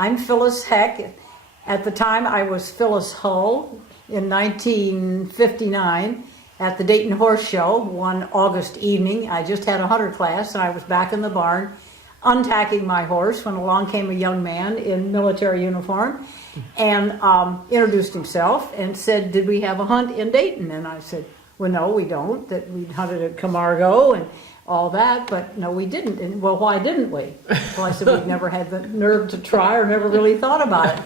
I'm Phyllis Heck. At the time, I was Phyllis Hull in 1959 at the Dayton Horse Show one August evening. I just had a hunter class, and I was back in the barn untacking my horse when along came a young man in military uniform and introduced himself and said, "Did we have a hunt in Dayton?" And I said, "Well, no, we don't. That we hunted at Camargo and all that, but no, we didn't." And, "Well, why didn't we?" Well, I said, "We've never had the nerve to try or never really thought about it."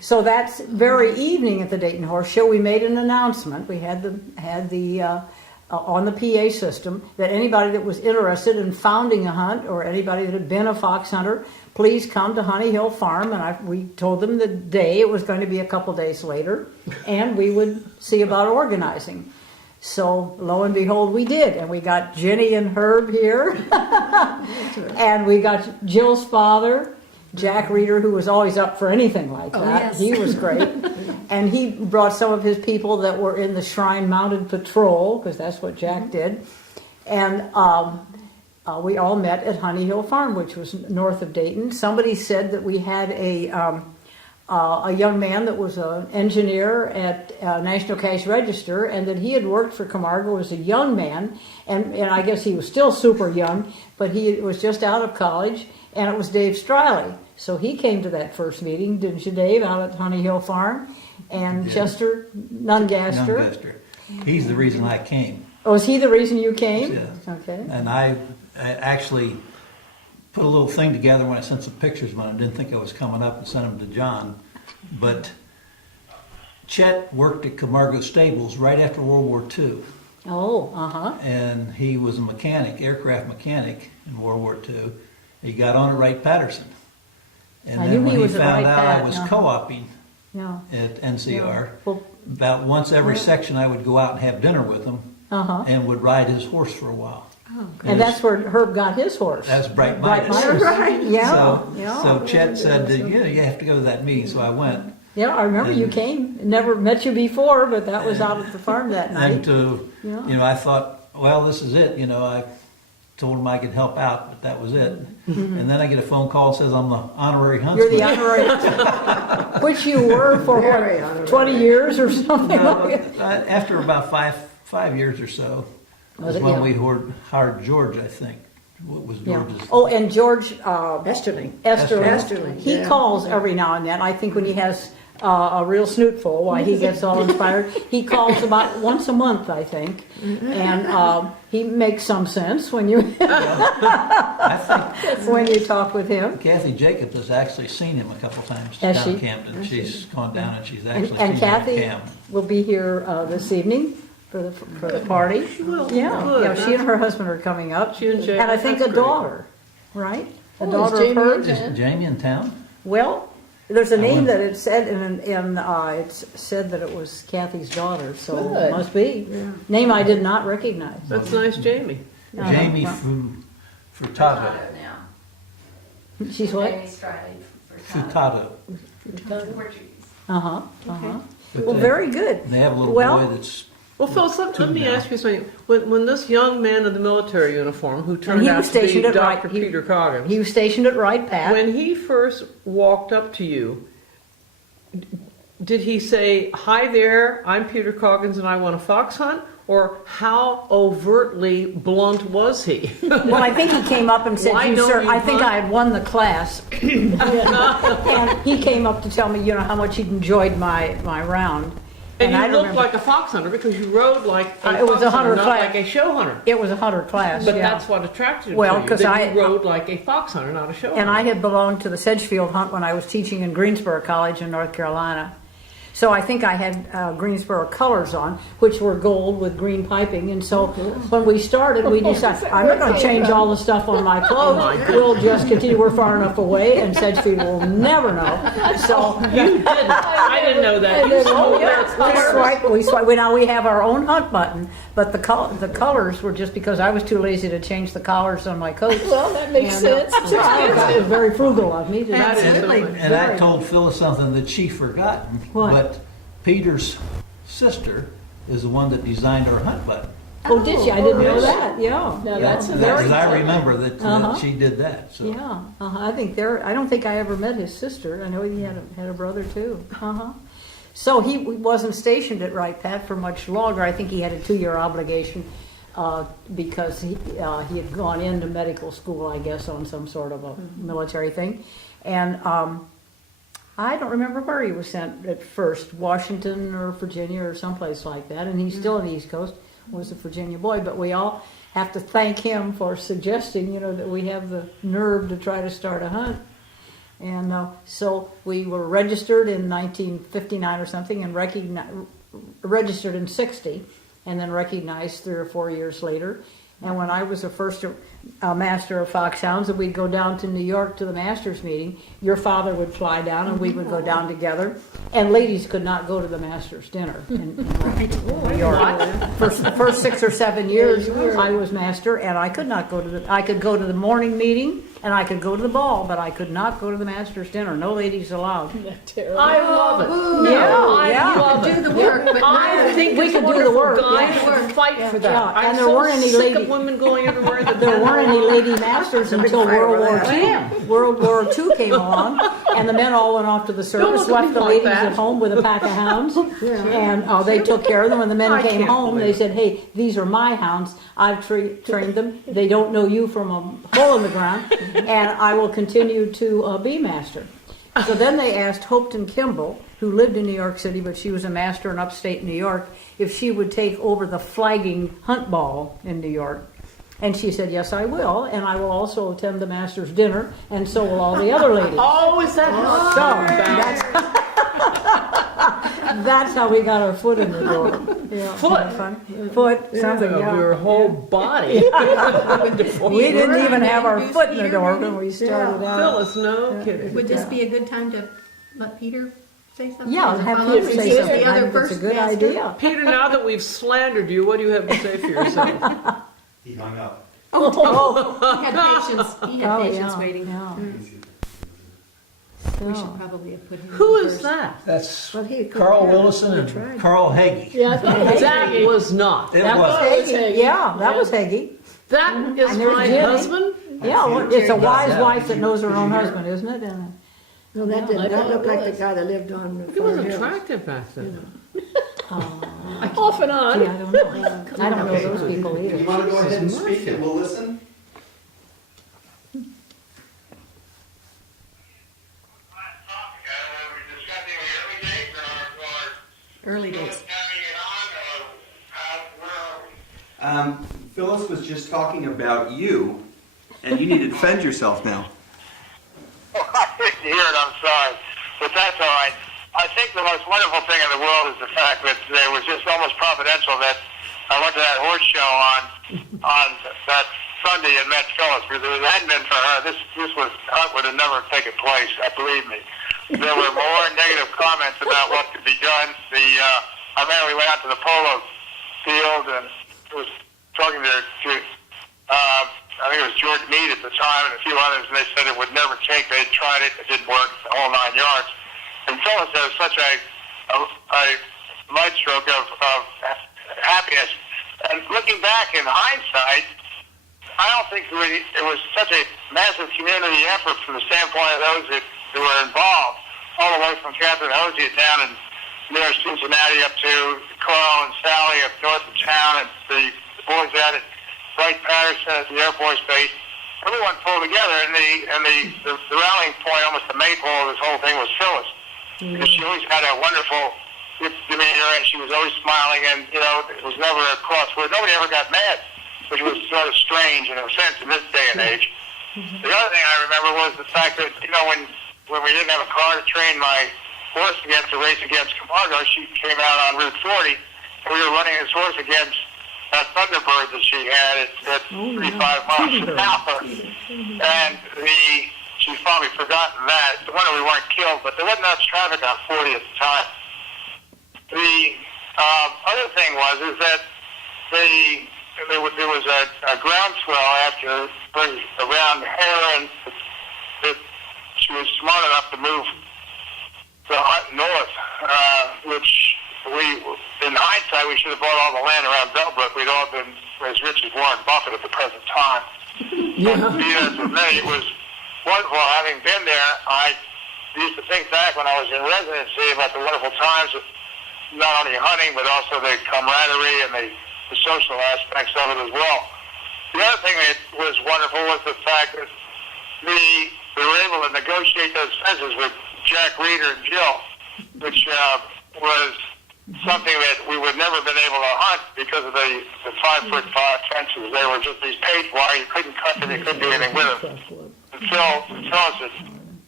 So that very evening at the Dayton Horse Show, we made an announcement. We had the on the PA system that anybody that was interested in founding a hunt or anybody that had been a fox hunter, please come to Honey Hill Farm. And we told them the day. It was going to be a couple days later, and we would see about organizing. So lo and behold, we did, and we got Ginny and Herb here, and we got Jill's father, Jack Reeder, who was always up for anything like that. Yes. He was great. And he brought some of his people that were in the Shrine Mounted Patrol, because that's what Jack did. And we all met at Honey Hill Farm, which was north of Dayton. Somebody said that we had a young man that was an engineer at National Cash Register, and that he had worked for Camargo as a young man, and I guess he was still super young, but he was just out of college, and it was Dave Striley. So he came to that first meeting, didn't you, Dave, out at Honey Hill Farm? And Chester Nungaster. He's the reason I came. Oh, is he the reason you came? Yes. Okay. And I actually put a little thing together when I sent some pictures when I didn't think I was coming up and sent them to John. But Chet worked at Camargo Stables right after World War II. Oh, uh-huh. And he was a mechanic, aircraft mechanic in World War II. He got on at Wright-Patterson. And I then knew when he he was at found out I Wright-Pat, was uh-huh. co-oping Yeah. at NCR, Well, about once every section I would go out and have dinner with him uh-huh. and would ride his horse for a while. Oh, And that's where Herb got his horse. That's Bright Bright Midas. Midas. Right. Yeah. So, so Chet said, you have to go to that meeting, so I went. Yeah, I remember you came. Never met you before, but that was out at the farm that night. And Yeah. I thought, well, this is it. I told him I could help out, but that was it. And then I get a phone call that says I'm the honorary huntsman. You're the honorary, which you were for Very what, honorary. 20 years or something No, like that. after about five years or so, Was was it? when Yeah. we hired George, I think. What was Yeah. George's? Oh, and George Esterling. Esterling, he yeah. calls every now and then. I think when he has a real snootful, why he gets all inspired. He calls about once a month, I think, and he makes some sense when you I think when you talk with him. Kathy Jacobs has actually seen him a couple times Has down she? in Camden. She's gone down and she's And, actually and seen Kathy him. will be here this evening for the party. will. Yeah, Good. yeah. She and her husband are coming up, She and Jamie, and I think that's a great. daughter, right? A Oh, is daughter of Jamie hers. in Is Jamie in town? Well, there's a I name wonder- that it said, and it's said that it was Kathy's daughter, so it Good. must be. Yeah. Name I did not recognize. That's nice, Jamie. Uh-huh. Jamie Well, Furtado. now. She's what? Jamie Striley for Furtado. Portuguese. Uh-huh, uh-huh. But Well, they- very good. They have a little Well- boy that's Well, Phyllis, let me now. ask you something. When this young man in the military uniform, who turned he out was to be stationed at Wright- Dr. he- Peter Coggins, He was stationed at Wright Pat. when he first walked up to you, did he say, "Hi there, I'm Peter Coggins and I want a fox hunt"? Or how overtly blunt was he? Well, I think he came up and said, Why "You don't sir, you I think hunt?" I had won the class." And he came up to tell me, how much he'd enjoyed my round. And I you looked remember- like a fox hunter because you rode like a It was fox a hunter, hunter not class. like a show hunter. It was a hunter class, But yeah. that's what attracted him Well, to you, 'cause that I- you rode like a fox hunter, not a show And hunter. I had belonged to the Sedgefield hunt when I was teaching in Greensboro College in North Carolina. So I think I had Greensboro colors on, which were gold with green piping. And so when we started, we decided, I'm not going to change all the stuff on my clothes. We'll just continue. We're far enough away, and Sedgefield will never know. So You didn't. I didn't know that. You sold their colors. we swipe. Now we have our own hunt button, but the colors were just because I was too lazy to change the collars on my coats. Well, that makes And, sense. That was very frugal of me. That is Absolutely. something. And I told Phyllis something that she forgotten. What? But Peter's sister is the one that designed our hunt button. Oh, did she? I didn't know Yes. that, yeah. Now Yeah, that's a because very. I remember that she did that, so. Yeah, I think I don't think I ever met his sister. I know he had a brother too. So he wasn't stationed at Wright Pat for much longer. I think he had a 2-year obligation because he had gone into medical school, I guess, on some sort of a military thing. And I don't remember where he was sent at first, Washington or Virginia or someplace like that. And he's still on the East Coast, was a Virginia boy. But we all have to thank him for suggesting, that we have the nerve to try to start a hunt. And so we were registered in 1959 or something, and registered in 60, and then recognized 3 or 4 years later. And when I was a first master of foxhounds, and we'd go down to New York to the masters meeting, your father would fly down, and we would go down together. And ladies could not go to the masters' dinner in New York. For the first 6 or 7 years, I was master, and I could not go to I could go to the morning meeting, and I could go to the ball, but I could not go to the masters' dinner. No ladies allowed. Terrible. I love it. Yeah. I love Do it. the work, but I think We it's could do the wonderful work, guys yeah. should fight for that. Yeah, and I'm there so weren't any sick lady- of women going everywhere that There weren't any lady masters big until fight World over War that. II. World War II came along, and the men all went off to the service, look at left me the like ladies that. at home with a pack of hounds, and they took care of them. When the men I came can't home, they believe said, "Hey, these are my hounds. I've trained them. They don't know you from a hole in the ground, and I will continue to be master." So then they asked Hopeton Kimball, who lived in New York City, but she was a master in upstate New York, if she would take over the flagging hunt ball in New York. And she said, "Yes, I will, and I will also attend the master's dinner, and so will all the other ladies." Oh, is that how So that's how we got our foot in the door. Yeah, Foot? fun. Foot, something, yeah. Your whole body. We didn't even have our foot in the door when we started out. Phyllis, no kidding. would this be a good time to let Peter say something? Yeah, As a have follow-up, Peter since say he's something. the I other think it's a first good master? idea. Peter, now that we've slandered you, what do you have to say for yourself? He hung up. He had patience, yeah, waiting. yeah. We So. should probably have put him Who in is first. that? That's Well, he- Carl yeah, Willison he and tried. Carl Hagee. Yeah, That was not. It That was was. Hagee. Yeah, that was Hagee. That is And there's my Ginny. husband. Yeah, well, it's a wise Yeah. wife that knows her own husband, isn't it? And No, that I didn't, that thought looked it like the was. guy that lived on He was Far Hills. attractive back then. Off and gee, on. I don't know. I don't know those people You either. want to go ahead and speak and we'll listen? Early days. Phyllis was just talking about you, and you need to defend yourself now. I didn't hear it, I'm sorry. But that's all right. I think the most wonderful thing in the world is the fact that it was just almost providential that I went to that horse show on that Sunday and met Phyllis, because if it hadn't been for her, this hunt would have never taken place, believe me. There were more negative comments about what could be done. I remember we went out to the polo field and was talking to I think it was George Meade at the time and a few others, and they said it would never take. They tried it, it didn't work, the whole 9 yards. And Phyllis has such a light stroke of happiness. And looking back in hindsight, I don't think it was such a massive community effort from the standpoint of those who were involved, all the way from Cathryn Hosier down in near Cincinnati up to Carl and Sally up north of town, and the boys out at Wright Patterson at the Air Force Base. Everyone pulled together, and the rallying point, almost the maple of this whole thing, was Phyllis. Because she always had a wonderful demeanor, and she was always smiling, and, it was never a crossword. Nobody ever got mad, which was sort of strange in a sense in this day and age. The other thing I remember was the fact that, when we didn't have a car to train my horse against, to race against Camargo, she came out on Route 40, and we were running this horse against that Thunderbird that she had at 35 miles an hour. And she's probably forgotten that. It's a wonder we weren't killed, but there wasn't much traffic on 40 at the time. The other thing is that there was a groundswell after around Helen that she was smart enough to move the hunt north, which in hindsight, we should have bought all the land around Bellbrook. We'd all been as rich as Warren Buffett at the present time. Yeah. But be as it may, it was wonderful having been there. I used to think back when I was in residency about the wonderful times of not only hunting, but also the camaraderie and the social aspects of it as well. The other thing that was wonderful was the fact that we were able to negotiate those fences with Jack Reeder and Jill, which was something that we would never have been able to hunt because of the 5-foot fences. They were just these paid wire. You couldn't cut them. You couldn't do anything with them. And Phyllis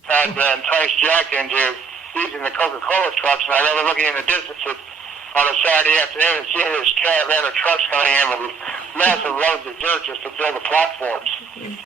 had enticed Jack into using the Coca-Cola trucks, and I remember looking in the distance on a Saturday afternoon and seeing this caravan of trucks coming in with massive loads of dirt just to fill the platforms.